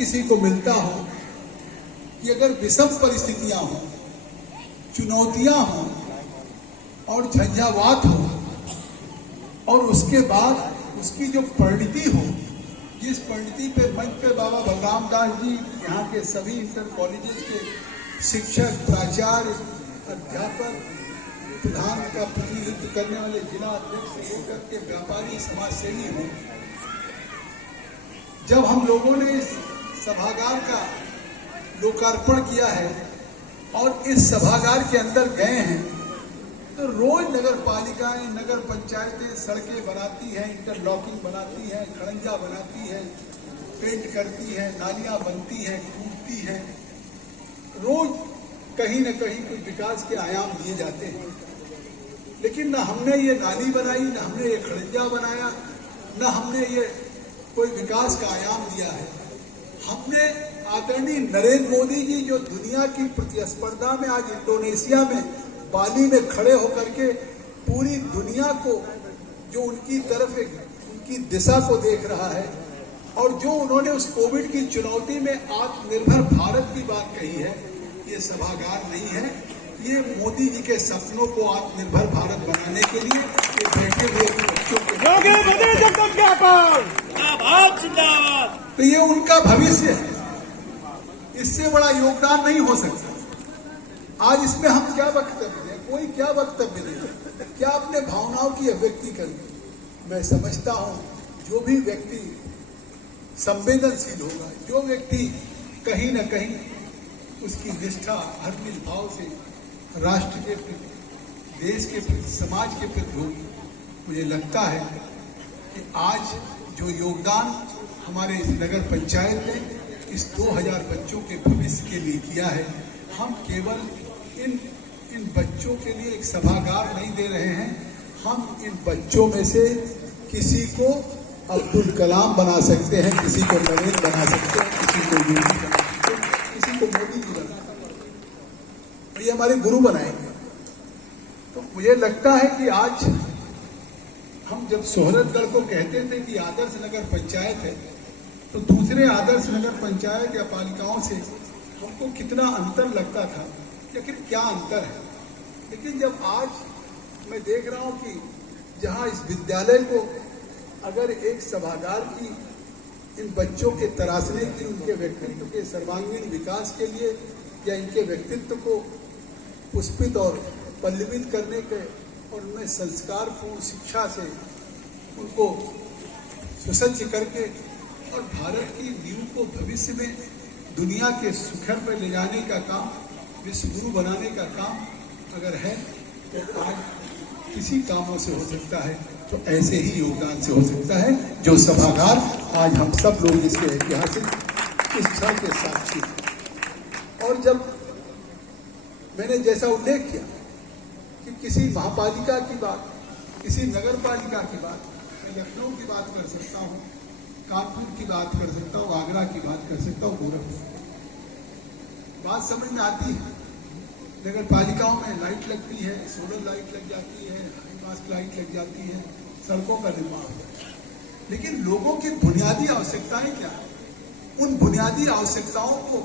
किसी को मिलता हो कि अगर विषम परिस्थितियां हो, चुनौतियां हो और झंझावात हो, और उसके बाद उसकी जो परिणति हो, जिस परिणति पे मंच पे बाबा बलराम दास जी, यहाँ के सभी इंटर कॉलेजेस के शिक्षक, प्राचार्य, अध्यापक, प्रधान का प्रतिनिधित्व करने वाले जिला अध्यक्ष से लेकर के व्यापारी, समाज सेवी हो, जब हम लोगों ने इस सभागार का लोकार्पण किया है और इस सभागार के अंदर गए हैं, तो रोज नगर पालिकाएं, नगर पंचायतें सड़कें बनाती हैं, इंटरलॉकिंग बनाती हैं, खड़ंजा बनाती है, पेंट करती है, नालियां बनती हैं, टूटती हैं, रोज कहीं न कहीं कोई विकास के आयाम दिए जाते हैं। लेकिन न हमने ये नाली बनाई, न हमने ये खड़ंजा बनाया, न हमने ये कोई विकास का आयाम दिया है। हमने आदरणीय नरेंद्र मोदी जी जो दुनिया की प्रतिस्पर्धा में आज इंडोनेशिया में बाली में खड़े होकर के पूरी दुनिया को जो उनकी तरफ एक उनकी दिशा को देख रहा है, और जो उन्होंने उस कोविड की चुनौती में आत्मनिर्भर भारत की बात कही है, ये सभागार नहीं है, ये मोदी जी के सपनों को आत्मनिर्भर भारत बनाने के लिए ये बैठे हुए बच्चों के, तो ये उनका भविष्य है, इससे बड़ा योगदान नहीं हो सकता। आज इसमें हम क्या वक्तव्य दें? कोई क्या वक्तव्य दे, क्या अपने भावनाओं की अभिव्यक्ति करें? मैं समझता हूं जो भी व्यक्ति संवेदनशील होगा, जो व्यक्ति कहीं न कहीं उसकी निष्ठा हरमिल भाव से राष्ट्र के प्रति, देश के प्रति, समाज के प्रति होगी, मुझे लगता है कि आज जो योगदान हमारे इस नगर पंचायत ने इस 2000 बच्चों के भविष्य के लिए किया है, हम केवल इन बच्चों के लिए एक सभागार नहीं दे रहे हैं, हम इन बच्चों में से किसी को अब्दुल कलाम बना सकते हैं, किसी को नरेंद्र बना सकते हैं, किसी को योगी बना सकते हैं, किसी को मोदी जी बना सकते हैं, और ये हमारे गुरु बनाएंगे। तो मुझे लगता है कि आज हम जब सोहरतगढ़ को कहते थे कि आदर्श नगर पंचायत है, तो दूसरे आदर्श नगर पंचायत या पालिकाओं से हमको कितना अंतर लगता था, लेकिन क्या अंतर है। लेकिन जब आज मैं देख रहा हूं कि जहां इस विद्यालय को अगर एक सभागार की इन बच्चों के तराशने की, उनके व्यक्तित्व के सर्वांगीण विकास के लिए, या इनके व्यक्तित्व को पुष्पित और पल्लवित करने के और उनमें संस्कारपूर्ण शिक्षा से उनको सुसज्ज करके और भारत की नींव को भविष्य में दुनिया के शिखर पर ले जाने का काम, विश्व गुरु बनाने का काम अगर है, तो आज किसी कामों से हो सकता है, तो ऐसे ही योगदान से हो सकता है जो सभागार आज हम सब लोग इसके ऐतिहासिक इस क्षण के साक्षी हैं। और जब मैंने जैसा उल्लेख किया कि किसी महापालिका की बात, किसी नगर पालिका की बात, मैं लखनऊ की बात कर सकता हूँ, कानपुर की बात कर सकता हूँ, आगरा की बात कर सकता हूँ, गोरखपुर बात समझ में आती है। नगर पालिकाओं में लाइट लगती है, सोलर लाइट लग जाती है, हाई मास्ट लाइट लग जाती है, सड़कों का निर्माण होता है, लेकिन लोगों की बुनियादी आवश्यकताएं क्या है? उन बुनियादी आवश्यकताओं को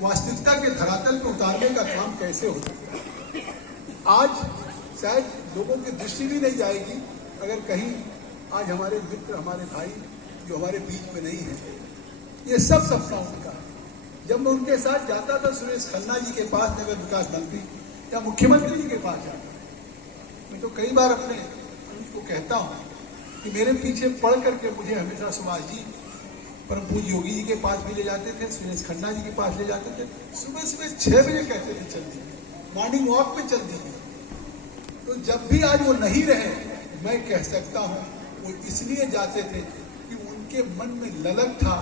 वास्तविकता के धरातल पर उतारने का काम कैसे हो सकता है? आज शायद लोगों की दृष्टि भी नहीं जाएगी अगर कहीं आज हमारे मित्र, हमारे भाई जो हमारे बीच में नहीं है, ये सब सपना उनका है। जब मैं उनके साथ जाता था सुरेश खन्ना जी के पास नगर विकास मंत्री या मुख्यमंत्री जी के पास जाता, मैं तो कई बार अपने उनको कहता हूँ कि मेरे पीछे पढ़ करके मुझे हमेशा सुभाष जी, परम पूज्य योगी जी के पास भी ले जाते थे, सुरेश खन्ना जी के पास ले जाते थे, सुबह सुबह 6 बजे कहते थे चल दीजिए, मॉर्निंग वॉक पे चल दीजिए। तो जब भी आज वो नहीं रहे, मैं कह सकता हूँ वो इसलिए जाते थे कि उनके मन में ललक था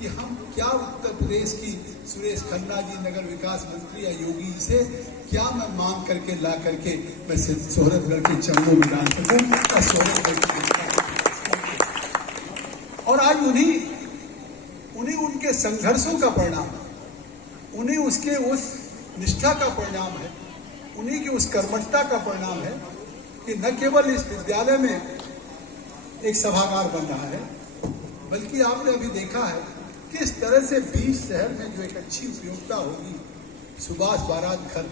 कि हम क्या उत्तर प्रदेश की सुरेश खन्ना जी नगर विकास मंत्री या योगी जी से क्या मैं मांग करके ला करके मैं सोहरतगढ़ के चंगों में डाल सकूं और सोहरतगढ़ और आज उन्हीं उनके संघर्षों का परिणाम, उन्हीं उसके उस निष्ठा का परिणाम है, उन्हीं की उस कर्मठता का परिणाम है कि न केवल इस विद्यालय में एक सभागार बन रहा है, बल्कि आपने अभी देखा है किस तरह से 20 शहर में जो एक अच्छी उपयोगिता होगी, सुभाष बारात घर,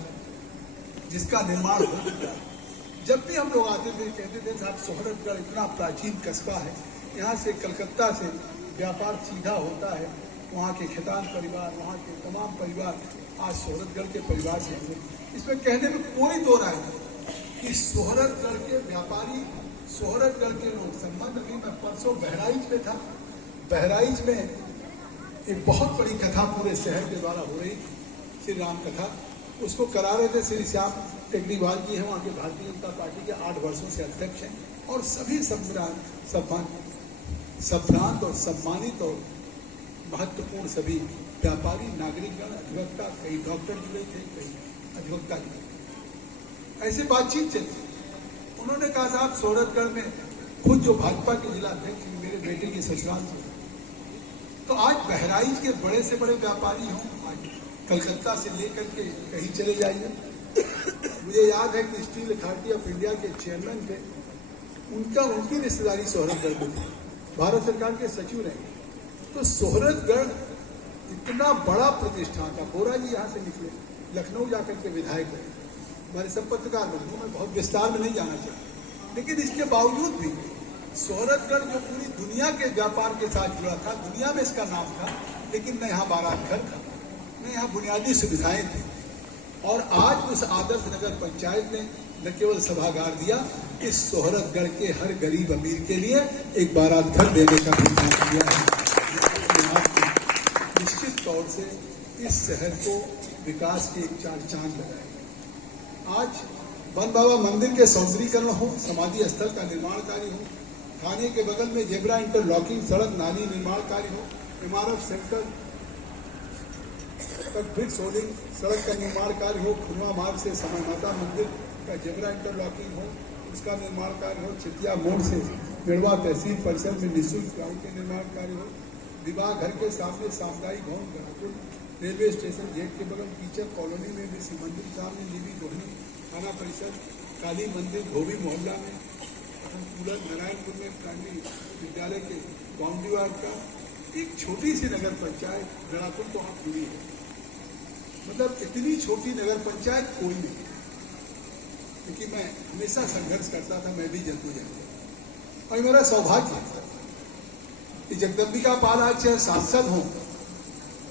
जिसका निर्माण हो चुका है। जब भी हम लोग आते थे कहते थे साहब सोहरतगढ़ इतना प्राचीन कस्बा है, यहाँ से कलकत्ता से व्यापार सीधा होता है, वहाँ के खेतान परिवार, वहाँ के तमाम परिवार आज सोहरतगढ़ के परिवार से हैं। इसमें कहने में कोई दो राय नहीं कि सोहरतगढ़ के व्यापारी, सोहरतगढ़ के लोग संबंध भी। मैं परसों बहराइच में था, बहराइच में एक बहुत बड़ी कथा पूरे शहर के द्वारा हो रही, श्री राम कथा, उसको करा रहे थे श्री श्याम टेकरीवाल जी हैं, वहाँ के भारतीय जनता पार्टी के 8 वर्षों से अध्यक्ष हैं, और सभी सम्भ्रांत और सम्मानित और महत्वपूर्ण सभी व्यापारी, नागरिकगण, अधिवक्ता, कई डॉक्टर जुड़े थे, कई अधिवक्ता जुड़े। ऐसे बातचीत चलती। उन्होंने कहा साहब सोहरतगढ़ में खुद जो भाजपा के जिला अध्यक्ष मेरे बेटे की ससुराल से, तो आज बहराइच के बड़े से बड़े व्यापारी हों, आज कलकत्ता से लेकर के कहीं चले जाइए। मुझे याद है कि स्टील अथॉरिटी ऑफ इंडिया के चेयरमैन थे, उनकी रिश्तेदारी सोहरतगढ़ में थी, भारत सरकार के सचिव रहे। तो सोहरतगढ़ इतना बड़ा प्रतिष्ठान था। बोरा जी यहाँ से निकले, लखनऊ जाकर के विधायक रहे, हमारे सब पत्रकार बंधु, मैं बहुत विस्तार में नहीं जाना चाहता, लेकिन इसके बावजूद भी सोहरतगढ़ जो पूरी दुनिया के व्यापार के साथ जुड़ा था, दुनिया में इसका नाम था, लेकिन न यहाँ बारात घर था, न यहाँ बुनियादी सुविधाएं थी। और आज उस आदर्श नगर पंचायत ने न केवल सभागार दिया, इस सोहरतगढ़ के हर गरीब अमीर के लिए एक बारात घर देने का भी काम किया है। निश्चित तौर से इस शहर को विकास के 4 चांद लगाए। आज वन बाबा मंदिर के सौंदर्यीकरण हो, समाधि स्थल का निर्माण कार्य हो, थाने के बगल में जेब्रा इंटरलॉकिंग सड़क नाली निर्माण कार्य हो, MRF सेंटर तक फिक्स होल्डिंग सड़क का निर्माण कार्य हो, खुनवा मार्ग से समय माता मंदिर का जेब्रा इंटरलॉकिंग हो, उसका निर्माण कार्य हो, चितिया मोड़ से मेड़वा तहसील परिसर में निःशुल्क ग्राउंड के निर्माण कार्य हो, विवाह घर के सामने सामुदायिक भवन बनापुर, रेलवे स्टेशन गेट के बगल टीचर कॉलोनी में भी शिव मंदिर सामने देवी रोहिणी थाना परिसर, काली मंदिर धोबी मोहल्ला में, कूलर नारायणपुर में प्राइमरी विद्यालय के बाउंड्री वार्ड का एक छोटी सी नगर पंचायत गणापुर तो आप जुड़ी है। मतलब इतनी छोटी नगर पंचायत कोई नहीं। क्योंकि मैं हमेशा संघर्ष करता था, मैं भी जद्दोजहद, और मेरा सौभाग्य था कि जगदम्बिका पाल आज चाहे सांसद हों,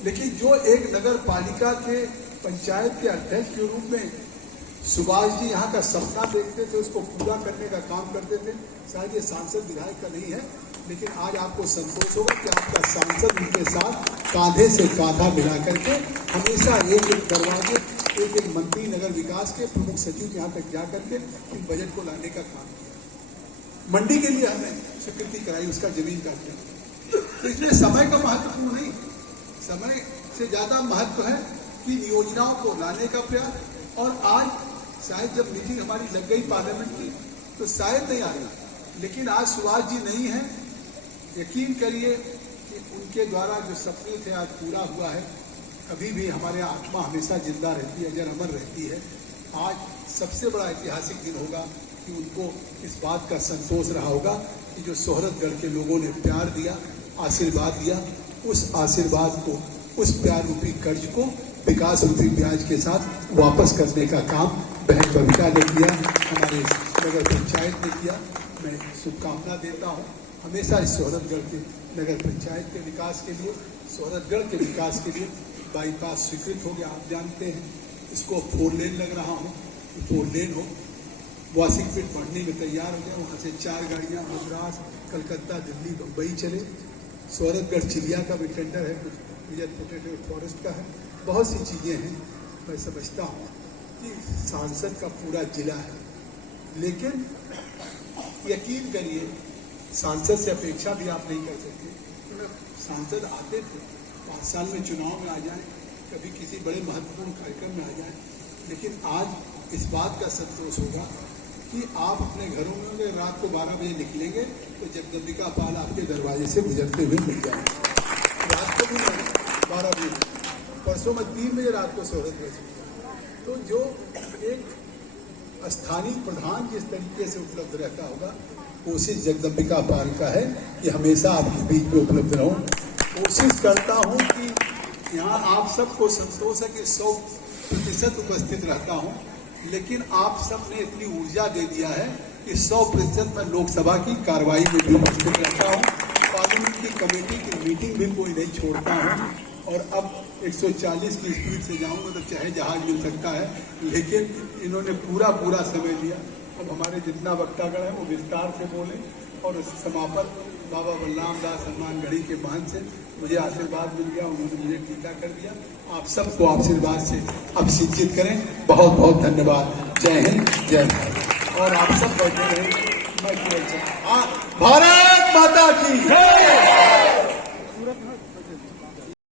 लेकिन जो एक नगर पालिका के पंचायत के अध्यक्ष के रूप में सुभाष जी यहाँ का सपना देखते थे, उसको पूरा करने का काम करते थे। शायद ये सांसद विधायक का नहीं है, लेकिन आज आपको संतोष होगा कि आपका सांसद उनके साथ कांधे से कांधा मिला करके हमेशा एक एक दरवाजे, एक एक मंत्री नगर विकास के प्रमुख सचिव यहाँ तक जा करके इन बजट को लाने का काम किया। मंडी के लिए हमें स्वीकृति कराई, उसका जमीन का क्या। तो इसलिए समय का महत्वपूर्ण नहीं, समय से ज्यादा महत्व है कि योजनाओं को लाने का प्रयास। और आज शायद जब मीटिंग हमारी लग गई पार्लियामेंट की तो शायद नहीं आई, लेकिन आज सुभाष जी नहीं है, यकीन करिए कि उनके द्वारा जो सपने थे आज पूरा हुआ है। कभी भी हमारे आत्मा हमेशा जिंदा रहती है, अजर अमर रहती है। आज सबसे बड़ा ऐतिहासिक दिन होगा कि उनको इस बात का संतोष रहा होगा कि जो सोहरतगढ़ के लोगों ने प्यार दिया, आशीर्वाद दिया, उस आशीर्वाद को, उस प्यार रूपी कर्ज को विकास रूपी ब्याज के साथ वापस करने का काम बहन बबीता ने किया, हमारे नगर पंचायत ने किया। मैं शुभकामना देता हूँ हमेशा इस सोहरतगढ़ के नगर पंचायत के विकास के लिए, सोहरतगढ़ के विकास के लिए। बाईपास स्वीकृत हो गया, आप जानते हैं, इसको 4 लेन लग रहा हूँ, 4 लेन हो। वाशिंगटन बढ़ने में तैयार हो गया, वहाँ से 4 गाड़ियाँ मद्रास, कलकत्ता, दिल्ली, बम्बई चले। सोहरतगढ़ चिड़िया का भी टेंडर है, कुछ रिजर्व प्रोटेक्टेड फॉरेस्ट का है, बहुत सी चीज़ें हैं। मैं समझता हूँ कि सांसद का पूरा जिला है, लेकिन यकीन करिए सांसद से अपेक्षा भी आप नहीं कर सकते। तो सांसद आते थे, 5 साल में चुनाव में आ जाए, कभी किसी बड़े महत्वपूर्ण कार्यक्रम में आ जाए, लेकिन आज इस बात का संतोष होगा कि आप अपने घरों में होंगे, रात को 12 बजे निकलेंगे तो जगदम्बिका पाल आपके दरवाजे से गुजरते हुए मिल जाएंगे। रात को भी 12 बजे, परसों में 3 बजे रात को सोहरतगढ़ से। तो जो एक स्थानीय प्रधान जिस तरीके से उपलब्ध रहता होगा, कोशिश जगदम्बिका पाल का है कि हमेशा आपके बीच में उपलब्ध रहूं। कोशिश करता हूं कि यहाँ आप सबको संतोष है कि 100% उपस्थित रहता हूं, लेकिन आप सब ने इतनी ऊर्जा दे दिया है कि 100% मैं लोकसभा की कार्रवाई में भी उपस्थित रहता हूं, पार्लियामेंट की कमेटी की मीटिंग भी कोई नहीं छोड़ता हूं। और अब 140 की स्पीड से जाऊंगा तो चाहे जहाज मिल सकता है, लेकिन इन्होंने पूरा समय लिया। अब हमारे जितना वक्तागण है वो विस्तार से बोले और समापन बाबा बलराम दास हनुमान गढ़ी के महंत से मुझे आशीर्वाद मिल गया, उन्होंने मुझे टीका कर दिया। आप सबको आशीर्वाद से अब सिंचित करें। बहुत बहुत धन्यवाद। जय हिंद, जय भारत। और आप सब बैठे रहे। मैं भारत माता की जय।